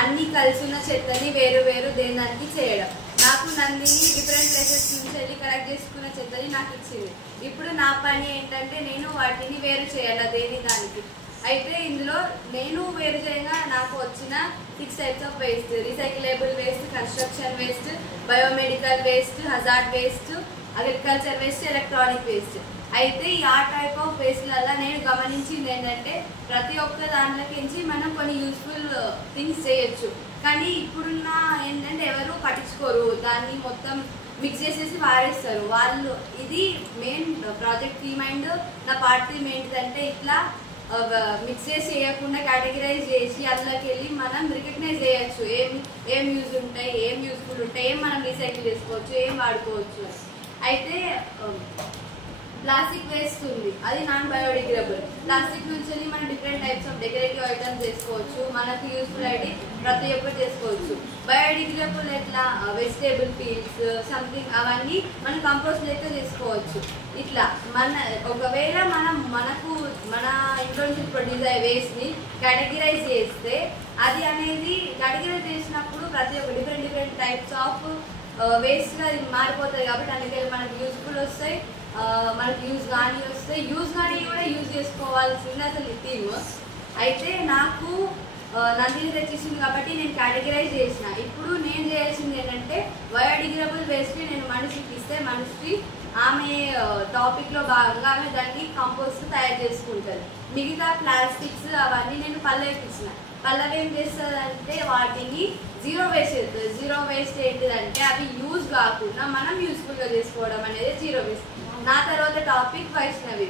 అన్ని కలిసి ఉన్న చెత్తని వేరు వేరు దేనికి చేయడం. నాకు నందిని డిఫరెంట్ ప్లేసెస్ నుంచి వెళ్ళి కలెక్ట్ చేసుకున్న చెత్తని నాకు ఇచ్చింది. ఇప్పుడు నా పని ఏంటంటే నేను వాటిని వేరు చేయాలి దేని దానికి. అయితే ఇందులో నేను వేరు చేయగా నాకు వచ్చిన 6 types of waste: recyclable waste, construction waste, biomedical waste, hazard waste, agriculture waste, electronic waste. అయితే ఈ 6 టైప్ ఆఫ్ వేస్ట్లలో నేను గమనించింది ఏంటంటే ప్రతి ఒక్క దాంట్లోకించి మనం కొన్ని యూస్ఫుల్ థింగ్స్ చేయొచ్చు. కానీ ఇప్పుడున్న ఏంటంటే ఎవరు పట్టించుకోరు, దాన్ని మొత్తం మిక్స్ చేసేసి వాడేస్తారు వాళ్ళు. ఇది మెయిన్ ప్రాజెక్ట్ థీమ్ అండ్ నా పార్ట్ థీమ్ ఏంటిదంటే ఇట్లా మిక్స్ చేసి చేయకుండా కేటగిరైజ్ చేసి అందులోకి వెళ్ళి మనం రికగ్నైజ్ చేయొచ్చు ఏం యూజ్ ఉంటాయి, ఏం యూస్ఫుల్ ఉంటాయి, ఏం మనం రీసైకిల్ చేసుకోవచ్చు, ఏం వాడుకోవచ్చు. అయితే ప్లాస్టిక్ వేస్ట్ ఉంది, అది నాన్ బయోడిగ్రేడబుల్. ప్లాస్టిక్ నుంచి మనం different types of decorative items చేసుకోవచ్చు, మనకు యూస్ఫుల్ అయితే ప్రతి ఒక్కటి చేసుకోవచ్చు. బయోడిగ్రేడబుల్ ఎట్లా వెజిటేబుల్ పీల్స్ సంథింగ్ అవన్నీ మనం కంపోస్ట్ లెక్క చేసుకోవచ్చు. ఇట్లా ఒకవేళ మనకు మన ఇంట్లో నుంచి ప్రొడ్యూస్ అయ్యే వేస్ట్ని కేటగిరైజ్ చేస్తే అది అనేది కేటగిరైజ్ చేసినప్పుడు ప్రతి ఒక్క డిఫరెంట్ టైప్స్ ఆఫ్ వేస్ట్గా మారిపోతుంది. కాబట్టి అందుకే మనకు యూస్ఫుల్ వస్తాయి, మనకి యూజ్ కానీ వస్తాయి. యూజ్ కానీ కూడా యూజ్ చేసుకోవాల్సింది అసలు థీమ్. అయితే నాకు నందిని తెచ్చేసింది కాబట్టి నేను కేటగిరైజ్ చేసిన. ఇప్పుడు నేను చేయాల్సింది ఏంటంటే బయోడిగ్రేడబుల్ వేస్ట్ని నేను మనిషికి ఇస్తే మనిషి ఆమె టాపిక్లో భాగంగా ఆమె దాన్ని కంపోస్ట్ తయారు చేసుకుంటుంది. మిగతా ప్లాస్టిక్స్ అవన్నీ నేను పల్లవికి ఇచ్చిన. పల్లవి ఏం చేస్తుందంటే వాటిని జీరో వేస్ట్ చేస్తుంది. జీరో వేస్ట్ ఏంటిదంటే అవి యూజ్ కాకుండా మనం యూస్ఫుల్గా చేసుకోవడం అనేది జీరో వేస్ట్. నా తర్వాత టాపిక్ వైష్ణవి.